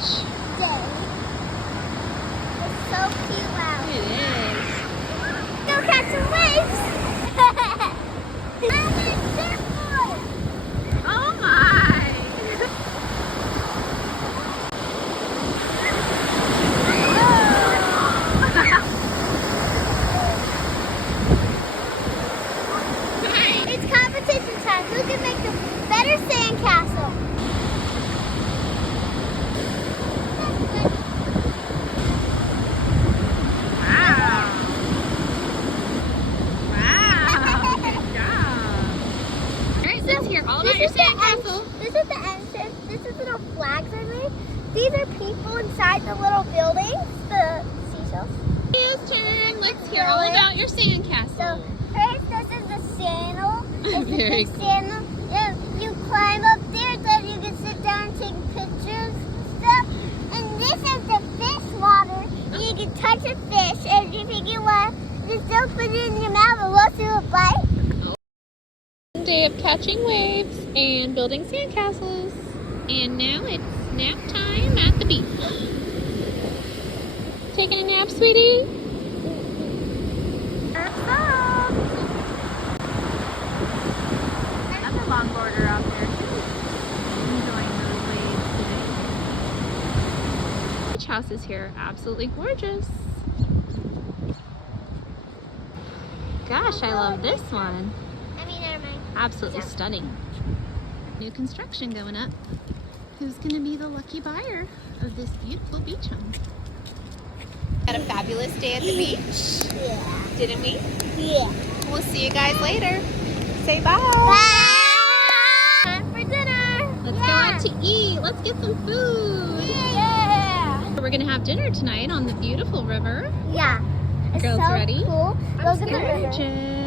day. It's so cute out. It is. Go catch some waves. I'm in surfboard. Oh my! It's competition time. Who can make the better sandcastle? Wow! Wow! Good job! Alright, let's hear all about your sandcastle. This is the entrance. This is little flags are made. These are people inside the little buildings, the seashells. Leo's turn. Let's hear all about your sandcastle. So first, this is the sandal. It's the Very big cool. sandal. You climb up there, then you can sit down and take pictures and stuff. And this is the fish water. You can touch a fish, and if you want, just don't put it in your mouth and watch it bite. Day of catching waves and building sandcastles. And now it's nap time at the beach. Taking a nap, sweetie? Another longboarder out there too. Enjoying the waves today. Beach houses here, absolutely gorgeous. Gosh, I love this one. Never mind. Absolutely stunning. New construction going up. Who's going to be the lucky buyer of this beautiful beach home? Had a fabulous day at the beach, Yeah. didn't we? Yeah. We'll see you guys later. Say bye. Bye. Time for dinner. Let's go out to eat. Let's get some food. Yeah. We're going to have dinner tonight on the beautiful river. Yeah. It's Girls so ready? cool. Look at the river. Gorgeous.